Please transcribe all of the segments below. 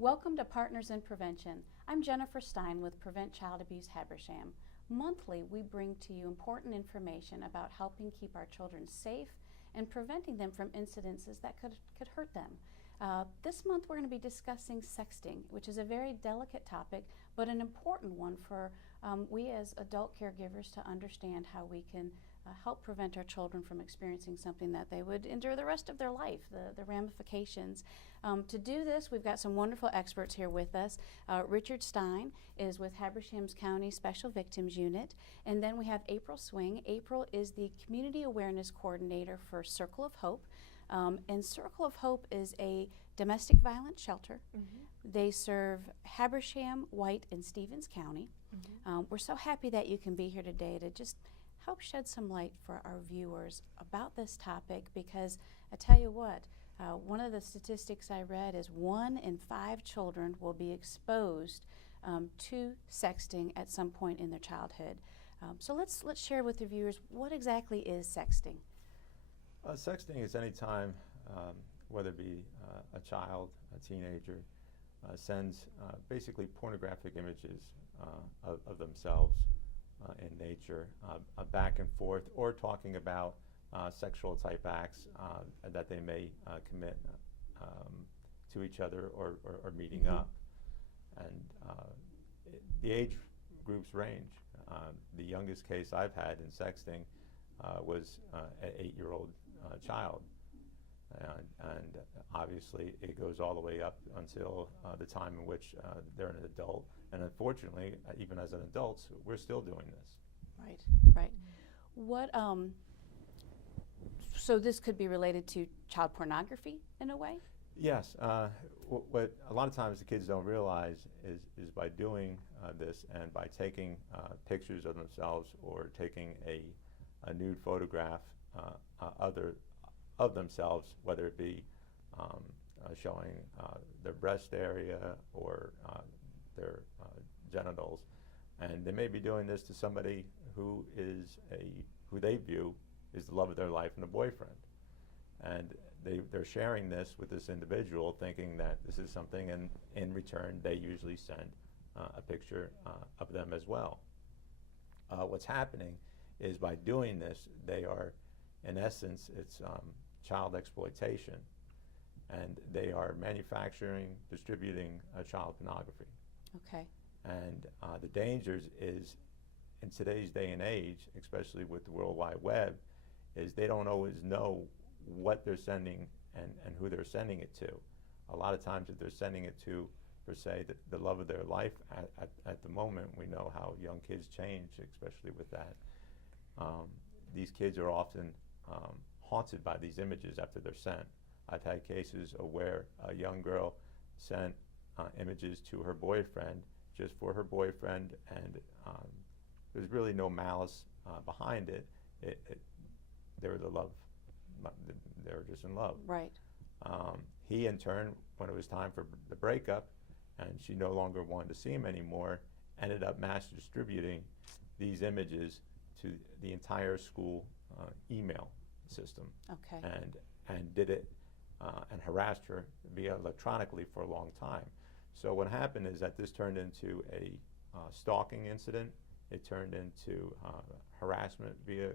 Welcome to Partners in Prevention. I'm Jennifer Stein with Prevent Child Abuse Habersham. Monthly, we bring to you important information about helping keep our children safe and preventing them from incidences that could hurt them. This month we're going to be discussing sexting, which is a very delicate topic, but an important one for we as adult caregivers to understand how we can help prevent our children from experiencing something that they would endure the rest of their life, the ramifications. To do this, we've got some wonderful experts here with us. Richard Stein is with Habersham County Special Victims Unit, and then we have April Swing. April is the Community Awareness Coordinator for Circle of Hope. And Circle of Hope is a domestic violence shelter. Mm-hmm. They serve Habersham, White, and Stevens County. Mm-hmm. We're so happy that you can be here today to just help shed some light for our viewers about this topic, because I tell you what, one of the statistics I read is 1 in 5 children will be exposed to sexting at some point in their childhood. So let's share with the viewers, what exactly is sexting? Sexting is any time, whether it be a child, a teenager, sends basically pornographic images of themselves in nature, back and forth, or talking about sexual type acts that they may commit to each other or meeting up. And the age groups range. The youngest case I've had in sexting was an 8-year-old child. And obviously it goes all the way up until the time in which they're an adult. And unfortunately, even as an adults, we're still doing this. Right, right. What, so this could be related to child pornography in a way? Yes. What a lot of times the kids don't realize is by doing this and by taking pictures of themselves or taking a nude photograph of themselves, whether it be showing their breast area or their genitals, and they may be doing this to somebody who they view is the love of their life and a boyfriend, and they're sharing this with this individual, thinking that this is something, and in return they usually send a picture of them as well. What's happening is by doing this, they are, in essence, it's child exploitation, and they are manufacturing, distributing child pornography. Okay. And the dangers is, in today's day and age, especially with the World Wide Web, is they don't always know what they're sending and who they're sending it to. A lot of times if they're sending it to, per se, the love of their life at the moment, we know how young kids change, especially with that. These kids are often haunted by these images after they're sent. I've had cases of where a young girl sent images to her boyfriend just for her boyfriend, and there's really no malice behind it. They were they were just in love. Right. He, in turn, when it was time for the breakup, and she no longer wanted to see him anymore, ended up mass distributing these images to the entire school email system. Okay. And did it and harassed her via electronically for a long time. So what happened is that this turned into a stalking incident. It turned into harassment via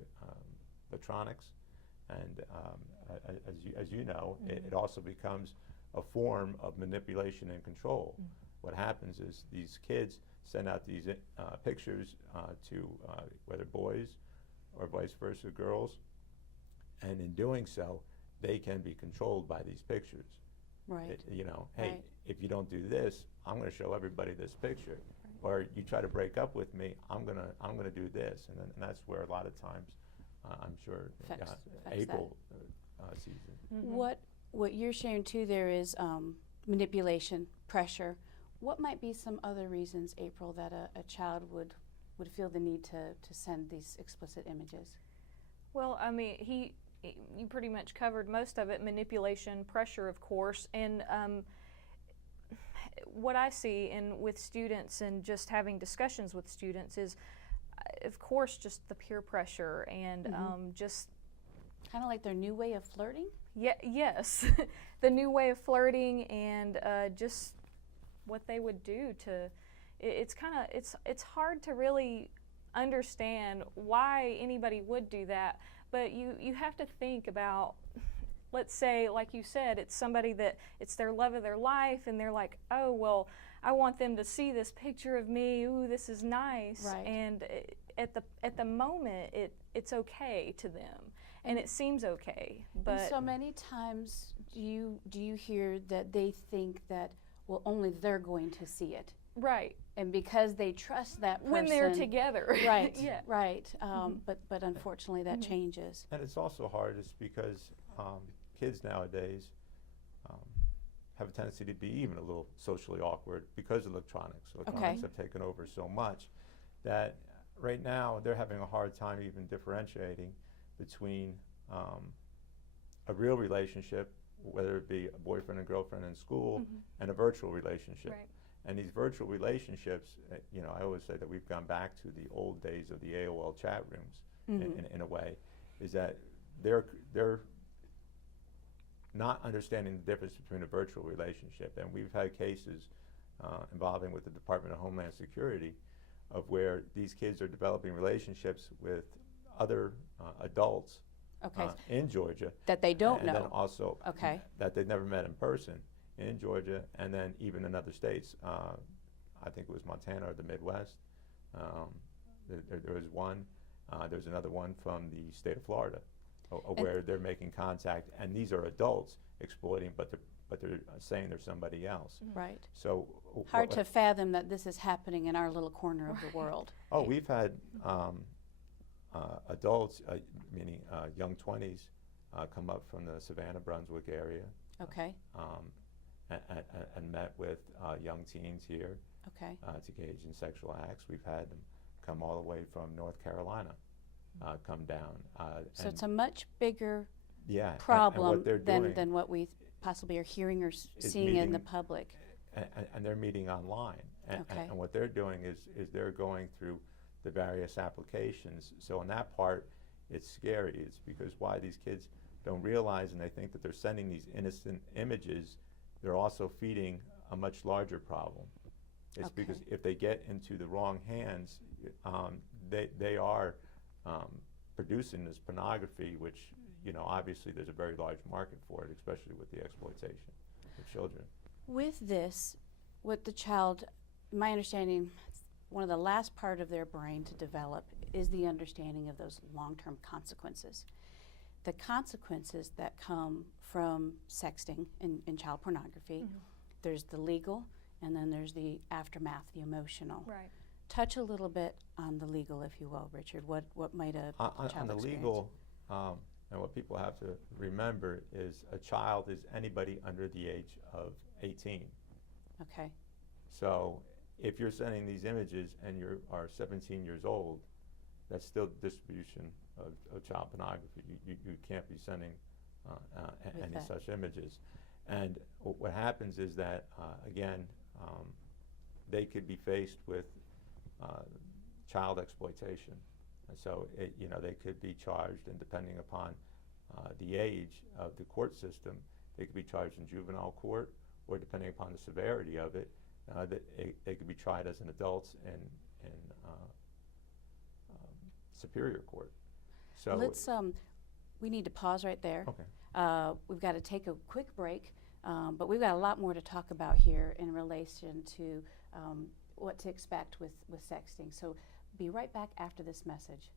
electronics, and as you know, mm-hmm. it also becomes a form of manipulation and control. Mm-hmm. What happens is these kids send out these pictures to whether boys or vice versa, girls, and in doing so, they can be controlled by these pictures. Right. Hey, right. If you don't do this, I'm going to show everybody this picture. Right. Or you try to break up with me, I'm gonna do this, and that's where a lot of times, I'm sure April sees it. Mm-hmm. What you're sharing too there is manipulation, pressure. What might be some other reasons, April, that a child would feel the need to send these explicit images? Well, I mean, you pretty much covered most of it. Manipulation, pressure, of course, and what I see with students and just having discussions with students is, of course, just the peer pressure and mm-hmm. Just kind of like their new way of flirting. Yeah, yes, the new way of flirting, and just what they would do to. It's hard to really understand why anybody would do that, but you have to think about, let's say, like you said, it's somebody that it's their love of their life, and they're like, oh, well, I want them to see this picture of me. Ooh, this is nice. Right. And at the moment, it's okay to them, and it seems okay. But and so many times, do you hear that they think that, well, only they're going to see it, right, and because they trust that person when they're together, right, yeah, right. But unfortunately, that changes. And it's also hard is because kids nowadays have a tendency to be even a little socially awkward because of electronics. Electronics have taken over so much that right now they're having a hard time even differentiating between a real relationship, whether it be a boyfriend and girlfriend in school, and a virtual relationship. right. And these virtual relationships, I always say that we've gone back to the old days of the AOL chat rooms in a way, is that they're not understanding the difference between a virtual relationship. And we've had cases involving with the Department of Homeland Security of where these kids are developing relationships with other adults in Georgia. That they don't know. And then also that they've never met in person in Georgia, and then even in other states. I think it was Montana or the Midwest. There was one. There's another one from the state of Florida, where they're making contact, and these are adults exploiting, but they're saying they're somebody else. Right. So hard to fathom that this is happening in our little corner of the world. Oh, we've had adults, meaning young 20s, come up from the Savannah, Brunswick area. Okay. And met with young teens here Okay. to engage in sexual acts. We've had them come all the way from North Carolina, come down. So it's a much bigger problem problem than what we possibly are hearing or seeing in the public. And they're meeting online. And what they're doing is they're going through the various applications. So in that part, it's scary. It's because why these kids don't realize, and they think that they're sending these innocent images, they're also feeding a much larger problem. It's because if they get into the wrong hands, they are producing this pornography, which, obviously there's a very large market for it, especially with the exploitation of children. With this, with the child, my understanding, one of the last part of their brain to develop is the understanding of those long-term consequences. The consequences that come from sexting and child pornography, there's the legal, and then there's the aftermath, the emotional. Right. Touch a little bit on the legal, if you will, Richard. What might a child on the experience? legal, and what people have to remember is a child is anybody under the age of 18. Okay. So if you're sending these images and you are 17 years old, that's still distribution of child pornography. You can't be sending any such images. And what happens is that, again, they could be faced with child exploitation. And so, they could be charged, and depending upon the age of the court system, they could be charged in juvenile court, or depending upon the severity of it, they could be tried as an adult in superior court. So let's we need to pause right there. Okay. We've got to take a quick break, but we've got a lot more to talk about here in relation to what to expect with sexting. So be right back after this message.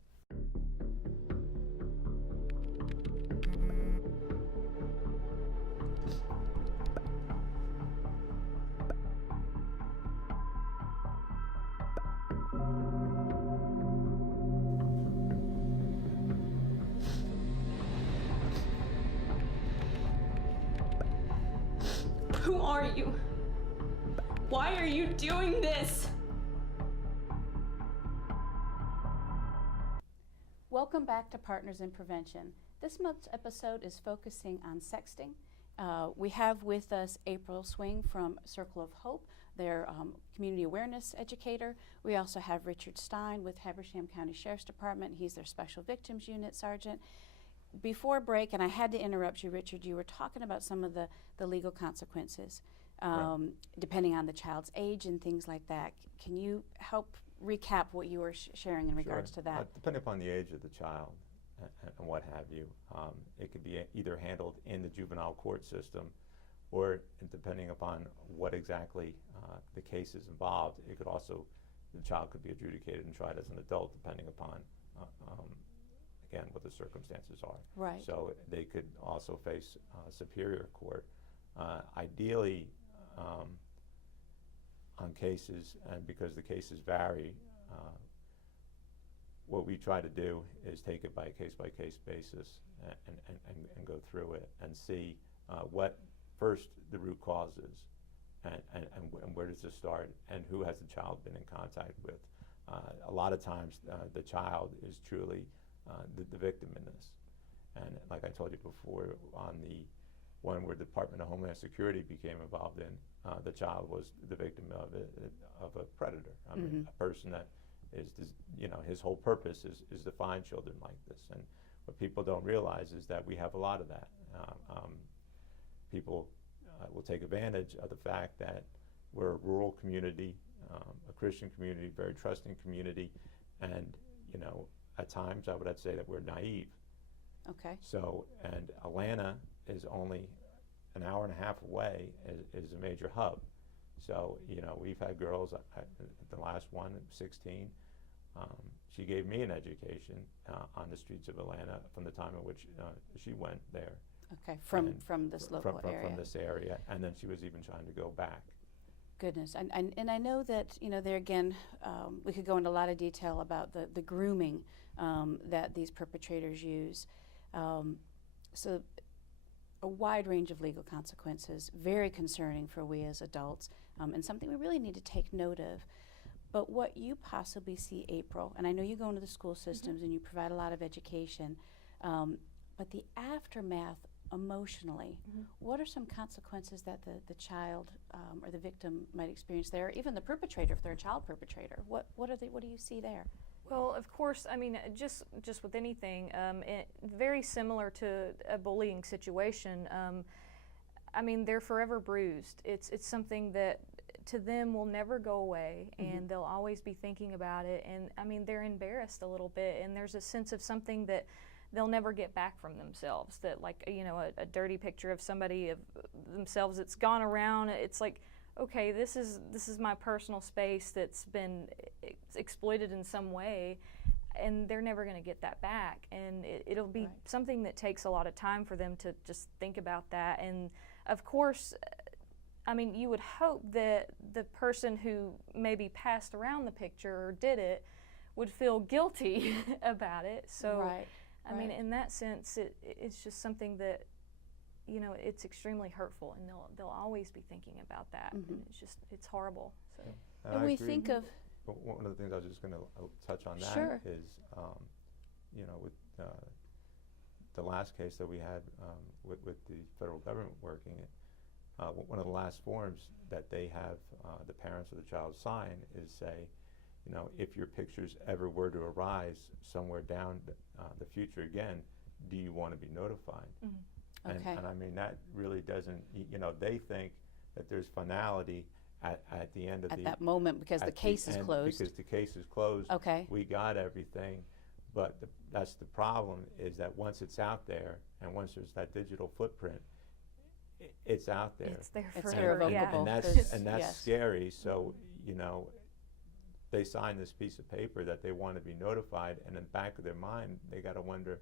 Who are you? Why are you doing this? Welcome back to Partners in Prevention. This month's episode is focusing on sexting. We have with us April Swing from Circle of Hope, their community awareness educator. We also have Richard Stein with Habersham County Sheriff's Department. He's their Special Victims Unit Sergeant. Before break, and I had to interrupt you, Richard, you were talking about some of the legal consequences. depending on the child's age and things like that. Can you help recap what you were sharing in regards to that? Depending upon the age of the child and what have you, it could be either handled in the juvenile court system, or depending upon what exactly the case is involved, it could also, the child could be adjudicated and tried as an adult, depending upon again what the circumstances are. Right. So they could also face superior court. Ideally, on cases, and because the cases vary, what we try to do is take it by a case-by-case basis and go through it and see what first the root cause is, and where does it start, and who has the child been in contact with. A lot of times the child is truly the victim in this. And like I told you before, on the one where the Department of Homeland Security became involved in, the child was the victim of a predator. I mean, a person that is, his whole purpose is to find children like this. And what people don't realize is that we have a lot of that. People will take advantage of the fact that we're a rural community, a Christian community, very trusting community, and at times I would say that we're naive. Okay. So, and Atlanta is only an hour and a half away, is a major hub. So, we've had girls, the last one, 16, she gave me an education on the streets of Atlanta from the time in which she went there. Okay, from this local area. From this area, and then she was even trying to go back. Goodness, and I know that, there again, we could go into a lot of detail about the grooming that these perpetrators use. So a wide range of legal consequences, very concerning for we as adults, and something we really need to take note of. But what you possibly see, April, and I know you go into the school systems and you provide a lot of education, but the aftermath emotionally, what are some consequences that the child or the victim might experience there, even the perpetrator, if they're a child perpetrator? What do you see there? Well, of course, I mean, just with anything, very similar to a bullying situation. I mean, they're forever bruised. It's something that to them will never go away, and they'll always be thinking about it. And I mean, they're embarrassed a little bit, and there's a sense of something that they'll never get back from themselves. That, like, a dirty picture of somebody of themselves that's gone around. It's like, okay, this is my personal space that's been exploited in some way, and they're never going to get that back. And it'll be something that takes a lot of time for them to just think about that. And of course, I mean, you would hope that the person who maybe passed around the picture or did it would feel guilty about it. So, I mean, in that sense, it's just something that, it's extremely hurtful, and they'll always be thinking about that. And it's horrible. So. And we think of. One of the things I was just going to touch on that is, with the last case that we had with the federal government working it, one of the last forms that they have the parents of the child sign is say, if your pictures ever were to arise somewhere down the future again, do you want to be notified? Okay. And I mean, that really doesn't, they think that there's finality at the end of that moment because the case is closed. Because the case is closed. Okay. We got everything, but that's the problem, is that once it's out there and once there's that digital footprint, it's out there. It's there it's forever. irrevocable. And that's scary. So, they sign this piece of paper that they want to be notified, and in the back of their mind, they got to wonder,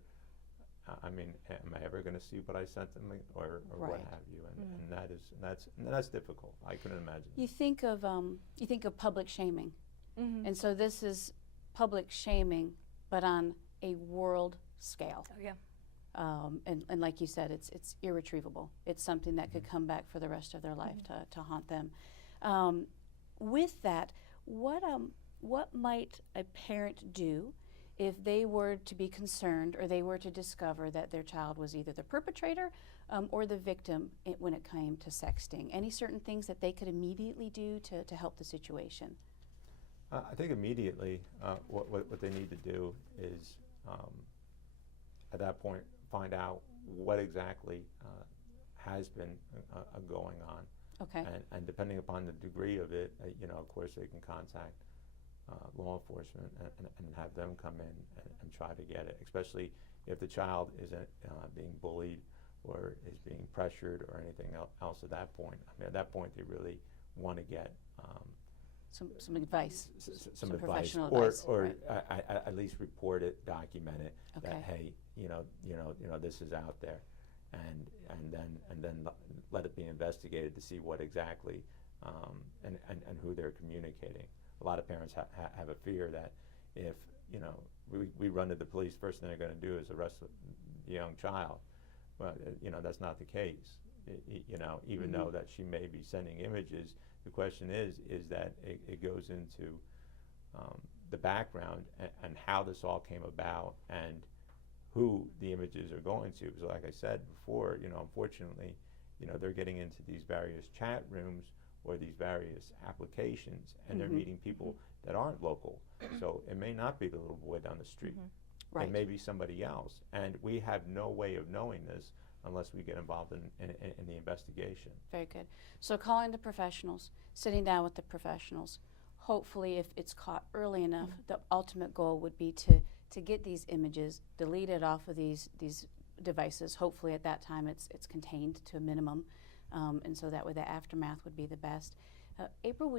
I mean, am I ever going to see what I sent them, or what have you? And that's difficult. I couldn't imagine. You think of public shaming, and so this is public shaming, but on a world scale. Oh, yeah. And like you said, it's irretrievable. It's something that could come back for the rest of their life to haunt them. With that, what might a parent do if they were to be concerned or they were to discover that their child was either the perpetrator or the victim when it came to sexting? Any certain things that they could immediately do to help the situation? I think immediately what they need to do is, at that point, find out what exactly has been going on. Okay. And depending upon the degree of it, you know, of course, they can contact law enforcement and have them come in and try to get it, especially if the child isn't being bullied or is being pressured or anything else at that point. I mean, at that point, they really want to get some advice, some advice, professional or advice, right. at least report it, document it. Okay. That hey, you know, this is out there, and then let it be investigated to see what exactly and who they're communicating. A lot of parents have a fear that if, you know, we run to the police, first thing they're going to do is arrest the young child. But you know, that's not the case. You know, even though that she may be sending images, the question is that it goes into the background and how this all came about and who the images are going to. So like I said before, you know, unfortunately, you know, they're getting into these various chat rooms or these various applications, and they're meeting people that aren't local. So it may not be the little boy down the street. Right. It may be somebody else. And we have no way of knowing this unless we get involved in the investigation. Very good. So calling the professionals, sitting down with the professionals. Hopefully, if it's caught early enough, the ultimate goal would be to get these images deleted off of these devices. Hopefully, at that time, it's contained to a minimum, and so that way the aftermath would be the best. April,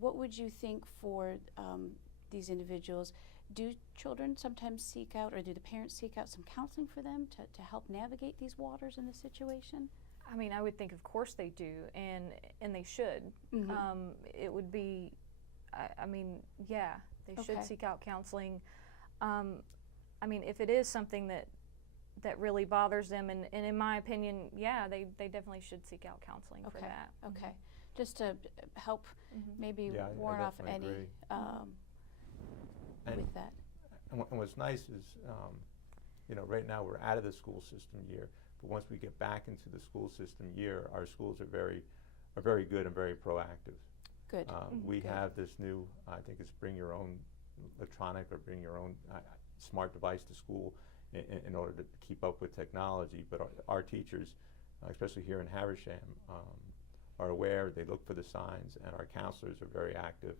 what would you think for these individuals? Do children sometimes seek out, or do the parents seek out some counseling for them to help navigate these waters in this situation? I mean, I would think, of course they do, and they should. It would be, I mean, yeah, they should seek out counseling. I mean, if it is something that really bothers them, and in my opinion, yeah, they definitely should seek out counseling for that. Okay, just to help maybe ward off any with that. And what's nice is, you know, right now we're out of the school system year, but once we get back into the school system year, our schools are very good and very proactive. Good. We have this new, I think it's bring your own electronic or bring your own smart device to school in order to keep up with technology. But our teachers, especially here in Habersham, are aware. They look for the signs, and our counselors are very active.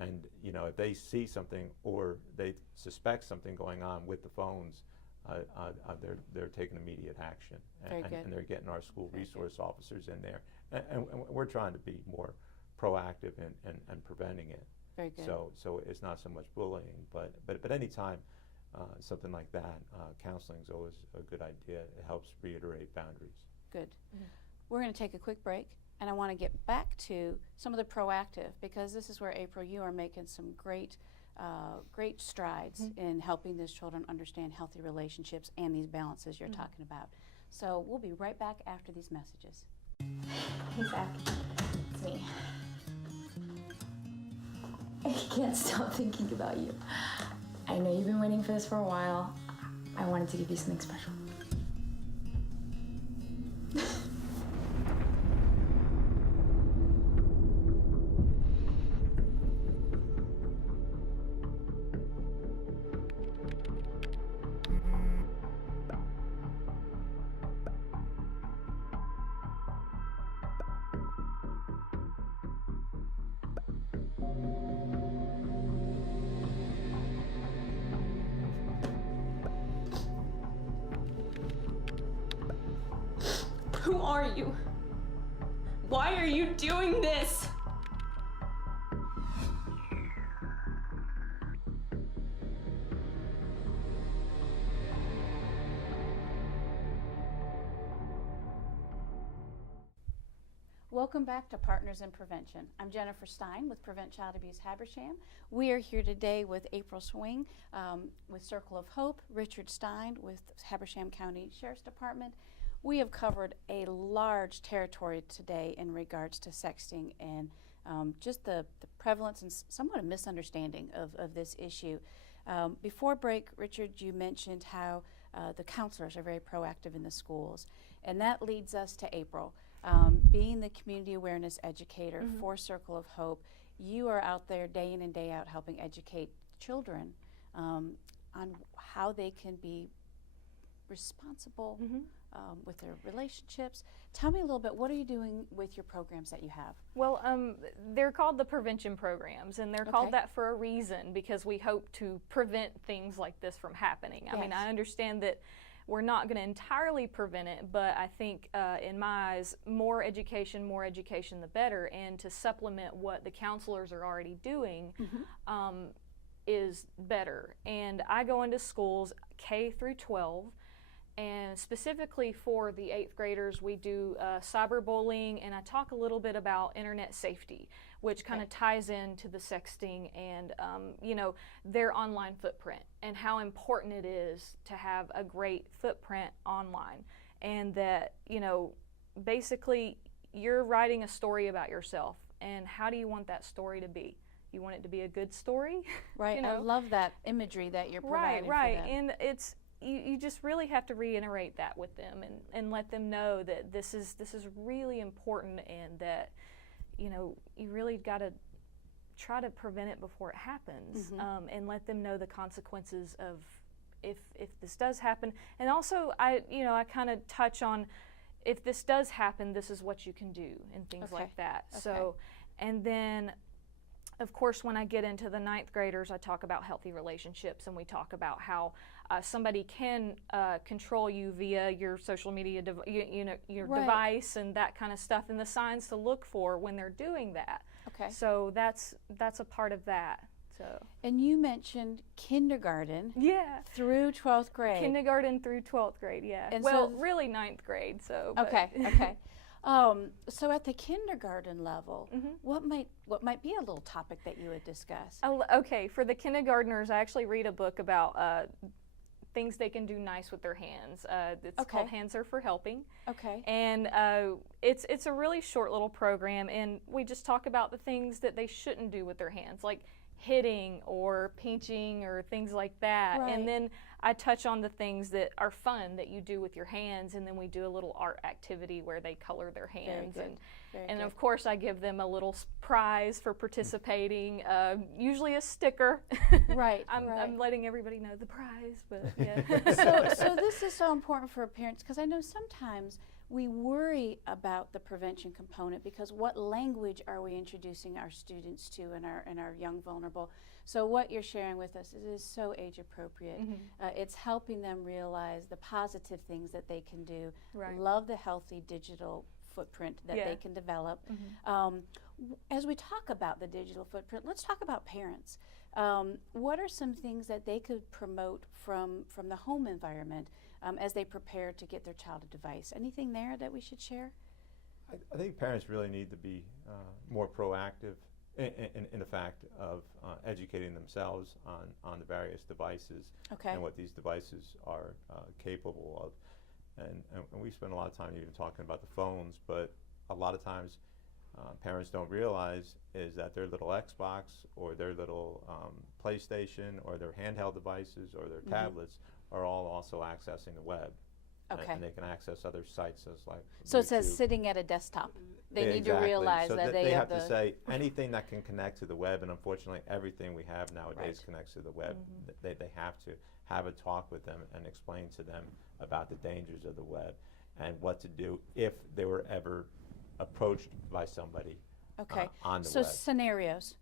And you know, if they see something or they suspect something going on with the phones, they're taking immediate action. And they're getting our school resource officers in there. And we're trying to be more proactive and preventing it. Very good. So it's not so much bullying, but anytime something like that, counseling is always a good idea. It helps reiterate boundaries. Good. We're going to take a quick break, and I want to get back to some of the proactive, because this is where, April, you are making some great strides in helping these children understand healthy relationships and these balances you're talking about. So we'll be right back after these messages. Hey Zach, it's me. I can't stop thinking about you. I know you've been waiting for this for a while. I wanted to give you something special. Who are you? Why are you doing this? Welcome back to Partners in Prevention. I'm Jennifer Stein with Prevent Child Abuse Habersham. We are here today with April Swing with Circle of Hope, Richard Stein with Habersham County Sheriff's Department. We have covered a large territory today in regards to sexting and just the prevalence and somewhat a misunderstanding of this issue. Before break, Richard, you mentioned how the counselors are very proactive in the schools, and that leads us to April. Being the community awareness educator for Circle of Hope, you are out there day in and day out helping educate children on how they can be responsible with their relationships. Tell me a little bit, what are you doing with your programs that you have? Well, they're called the prevention programs, and they're called that for a reason, because we hope to prevent things like this from happening. I mean, I understand that we're not going to entirely prevent it, but I think in my eyes, more education the better, and to supplement what the counselors are already doing is better. And I go into schools K through 12, and specifically for the 8th graders, we do cyberbullying, and I talk a little bit about internet safety, which kind of ties into the sexting and you know, their online footprint, and how important it is to have a great footprint online. And that, you know, basically you're writing a story about yourself, and how do you want that story to be? You want it to be a good story? Right, You know? I love that imagery that you're providing for them. And it's, you just really have to reiterate that with them, and let them know that this is really important, and that, you know, you really got to try to prevent it before it happens, and let them know the consequences of if this does happen. And also, I kind of touch on, if this does happen, this is what you can do, and things like that. So, and then, of course, when I get into the 9th graders, I talk about healthy relationships, and we talk about how somebody can control you via your social media, your device, and that kind of stuff, and the signs to look for when they're doing that. Okay. So that's a part of that. So. And you mentioned kindergarten. Yeah. Through 12th grade. Kindergarten through 12th grade. Yeah. And well, so really 9th grade. So. Okay. Okay. So at the kindergarten level, what might be a little topic that you would discuss? Oh, okay, for the kindergartners, I actually read a book about things they can do nice with their hands. It's called Hands Are for Helping. Okay. And it's a really short little program, and we just talk about the things that they shouldn't do with their hands, like hitting or pinching or things like that. Right. And then I touch on the things that are fun that you do with your hands, and then we do a little art activity where they color their hands. And of course, I give them a little prize for participating, usually a sticker. Right. I'm letting everybody know the prize, but yeah. So this is so important for parents, because I know sometimes we worry about the prevention component, because what language are we introducing our students to, and our young vulnerable? So what you're sharing with us is so age appropriate. It's helping them realize the positive things that they can do, love the healthy digital footprint that they can develop. As we talk about the digital footprint, let's talk about parents. What are some things that they could promote from the home environment as they prepare to get their child a device? Anything there that we should share? I think parents really need to be more proactive in the fact of educating themselves on the various devices and what these devices are capable of. And we spend a lot of time even talking about the phones, but a lot of times parents don't realize is that their little Xbox or their little PlayStation or their handheld devices or their tablets are all also accessing the web. And they can access other sites as like So YouTube. it says sitting at a desktop. They need to Exactly. realize so that they have the to say anything that can connect to the web, and unfortunately everything we have nowadays connects to the web. They have to have a talk with them and explain to them about the dangers of the web and what to do if they were ever approached by somebody on the so web. scenarios,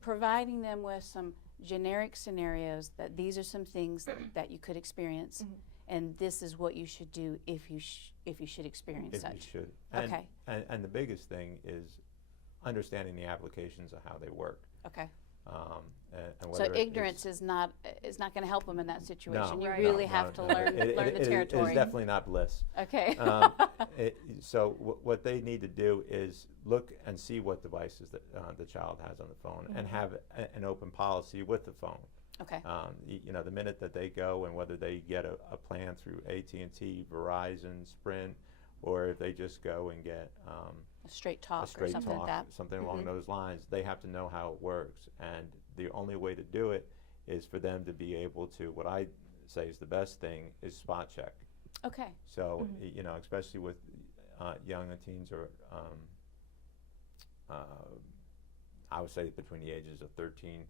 providing them with some generic scenarios that these are some things that you could experience, and this is what you should do if you should experience If such. you should. And the biggest thing is understanding the applications of how they work. Okay. And So whether ignorance is not going to help them in that situation. No, You Right. really have to learn the territory. It is definitely not bliss. Okay. So what they need to do is look and see what devices that the child has on the phone, and have an open policy with the phone. Okay. You know, the minute that they go, and whether they get a plan through AT&T, Verizon, Sprint, or if they just go and get A straight talk a straight or something talk, like that. something along those lines, they have to know how it works. And the only way to do it is for them to be able to, what I say is the best thing, is spot check. Okay. So, you know, especially with young teens, or I would say between the ages of 13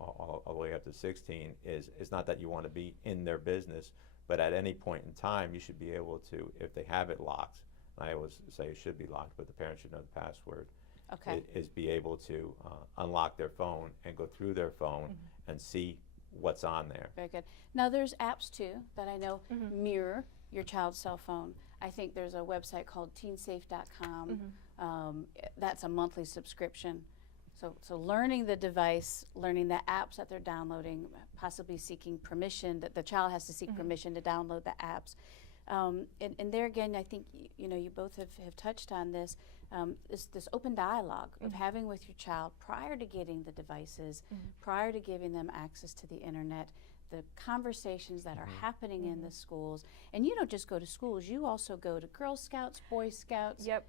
all the way up to 16, is not that you want to be in their business, but at any point in time you should be able to, if they have it locked, and I always say it should be locked, but the parent should know the password, Okay. is be able to unlock their phone and go through their phone and see what's on there. Very good. Now there's apps too that I know mirror your child's cell phone. I think there's a website called teensafe.com. That's a monthly subscription. So learning the device, learning the apps that they're downloading, possibly seeking permission, that the child has to seek permission to download the apps. And there again, I think you both have touched on this, this open dialogue of having with your child prior to getting the devices, prior to giving them access to the internet, the conversations that are happening in the schools. And you don't just go to schools, you also go to Girl Scouts, Boy Scouts, Yep.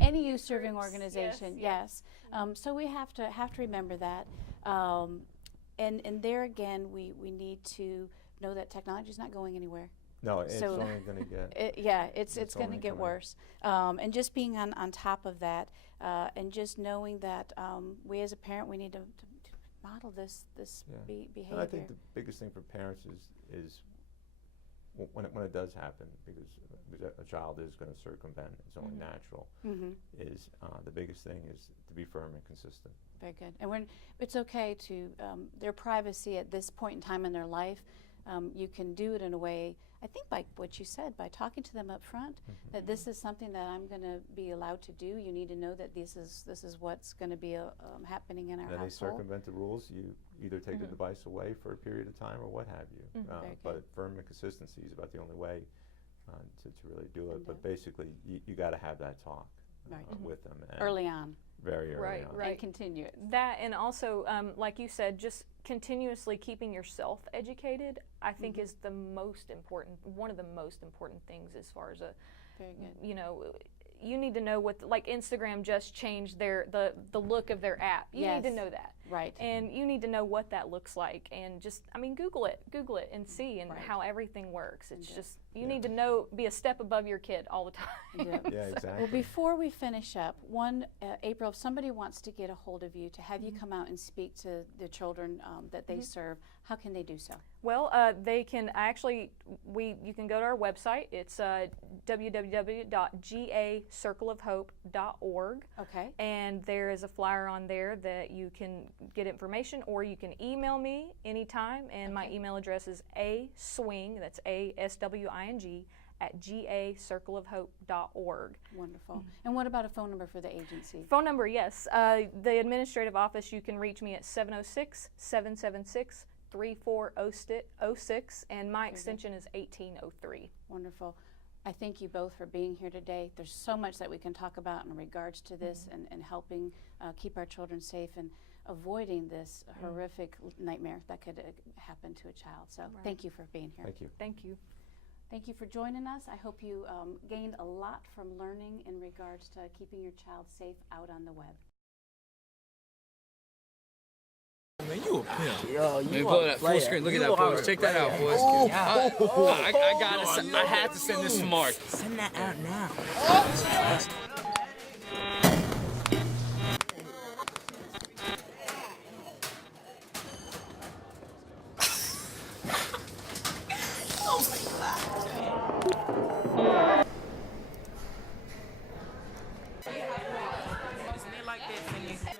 any youth serving Groups, organization. yes. So we have to remember that. And there again, we need to know that technology is not going anywhere. No, it's So- only going to get. It's going to only get coming. worse. And just being on top of that, and just knowing that we as a parent, we need to model this Yeah. behavior. And I think the biggest thing for parents is when it does happen, because a child is going to circumvent, it's only natural, is the biggest thing is to be firm and consistent. Very good. And it's okay to, their privacy at this point in time in their life, you can do it in a way, I think by what you said, by talking to them up front, that this is something that I'm going to be allowed to do. You need to know that this is what's going to be happening in our And they household. circumvent the rules, you either take the device away for a period of time or what have you. Very But good. firm and consistency is about the only way to really do it. But basically, you got to have that talk Right. with them. And Early on. Very early Right, on. right. And continue it. That, and also, like you said, just continuously keeping yourself educated, I think is the most important, one of the most important things as far as Very good. you need to know what, like Instagram just changed the look of their app. You need to Yes. know that. Right. And you need to know what that looks like, and just, Google it and see, and Right. how everything works. It's Yeah. just, you need to be a step above your kid all the time. Yeah. Yeah, exactly. Well, before we finish up, April, if somebody wants to get a hold of you to have you come out and speak to the children that they serve, how can they do so? Well, they can actually, you can go to our website. It's www.gacircleofhope.org. Okay. And there is a flyer on there that you can get information, or you can email me anytime. And my email address is aswing, that's ASWING, at gacircleofhope.org. Wonderful. And what about a phone number for the agency? Phone number, yes. The administrative office, you can reach me at 706-776-3406, and my extension is 1803. Wonderful. I thank you both for being here today. There's so much that we can talk about in regards to this and helping keep our children safe and avoiding this horrific nightmare that could happen to a child. So thank you for being here. Thank you. Thank you. Thank you for joining us. I hope you gained a lot from learning in regards to keeping your child safe out on the web. Man, you a pimp. Yo, Man, you pull a that full player. screen. Look at You that, are boys. a Check that out, player. boys. I had to send this to Mark. Send that out now. Isn't it like that,